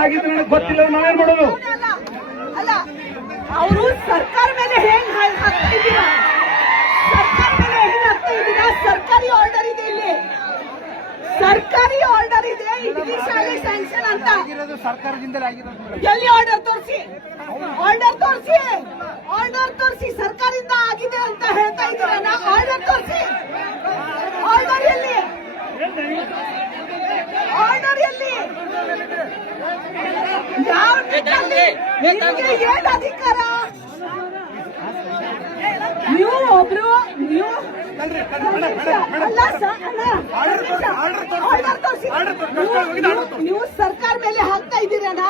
ಆಗಿದ್ರೆ ನನಗೆ ಗೊತ್ತಿಲ್ಲ ನಾವೇನ್ ಮಾಡೋದು ಅವರು ಸರ್ಕಾರ ಮೇಲೆ ಹೆಂಗ್ ಸರ್ಕಾರ ಮೇಲೆ ಹೆಂಗ್ ಹಾಕ್ತಾ ಇದ್ದೀರಾ ಸರ್ಕಾರಿ ಆರ್ಡರ್ ಇದೆ ಇಲ್ಲಿ. ಸರ್ಕಾರಿ ಆರ್ಡರ್ ಇದೆ ಇಲ್ಲಿ ಶಾಲೆ ಸ್ಯಾಂಕ್ಷನ್ ಅಂತ. ಆಗಿರೋದು ಸರ್ಕಾರದಿಂದಲೇ ಆಗಿರೋದು ಎಲ್ಲಿ ಆರ್ಡರ್ ತೋರಿಸಿ? ಆರ್ಡರ್ ತೋರಿಸಿ ಆರ್ಡರ್ ತೋರಿಸಿ ಸರ್ಕಾರದಿಂದ ಆಗಿದೆ ಅಂತ ಹೇಳ್ತಾ ಇದ್ದೀರಲ್ಲ ಆರ್ಡರ್ ತೋರಿಸಿ ಆರ್ಡರ್ ಎಲ್ಲಿ ಆರ್ಡರ್ ಎಲ್ಲಿ ಯಾವ ನಿಟ್ಟಿನಲ್ಲಿ? ನಿಮ್ಗೆ ಏನ್ ಅಧಿಕಾರ? ನೀವು ಒಬ್ರು ನೀವು ಸರ್ಕಾರ ಮೇಲೆ ಹಾಕ್ತಾ ಇದ್ದೀರಣ್ಣ?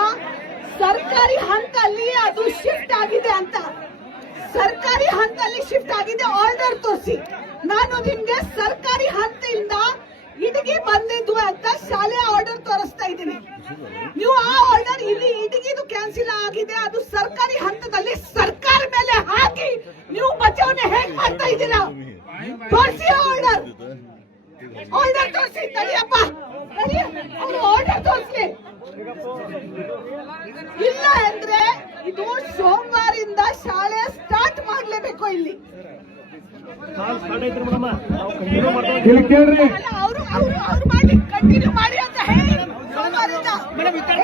ಸರ್ಕಾರಿ ಹಂತಲ್ಲಿ ಅದು ಶಿಫ್ಟ್ ಆಗಿದೆ ಅಂತ. ಸರ್ಕಾರಿ ಹಂತಲ್ಲಿ ಶಿಫ್ಟ್ ಆಗಿದೆ ಆರ್ಡರ್ ತೋರಿಸಿ. ನಾನು ನಿಮ್ಗೆ ಸರ್ಕಾರಿ ಹಂತದಿಂದ ಇಟಗಿ ಬಂದಿದ್ವು ಅಂತ ಶಾಲೆ ಆರ್ಡರ್ ತೋರಿಸ್ತಾ ಇದ್ದೀನಿ. ನೀವು ಆ ಆರ್ಡರ್ ಇಲ್ಲಿ ಕ್ಯಾನ್ಸಲ್ ಆಗಿದೆ ಅದು ಸರ್ಕಾರಿ ಹಂತದಲ್ಲಿ ಸರ್ಕಾರ ಮೇಲೆ ಹಾಕಿ ನೀವು ಬಚಾವಣೆ ಹೇಗ್ ಮಾಡ್ತಾ ಇದ್ದೀರಾ? ತೋರಿಸಿ ಆರ್ಡರ್ ಆರ್ಡರ್ ತೋರಿಸಿ ತಡಿಯಪ್ಪ. ಅವರು ಆರ್ಡರ್ ತೋರಿಸ್ಲಿ. ಇಲ್ಲ ಅಂದ್ರೆ ಇದು ಸೋಮವಾರದಿಂದ ಶಾಲೆ ಸ್ಟಾರ್ಟ್ ಮಾಡ್ಲೇಬೇಕು ಇಲ್ಲಿ. ಅವರು ಅವರು ಅವರು మనం ఇక్కడ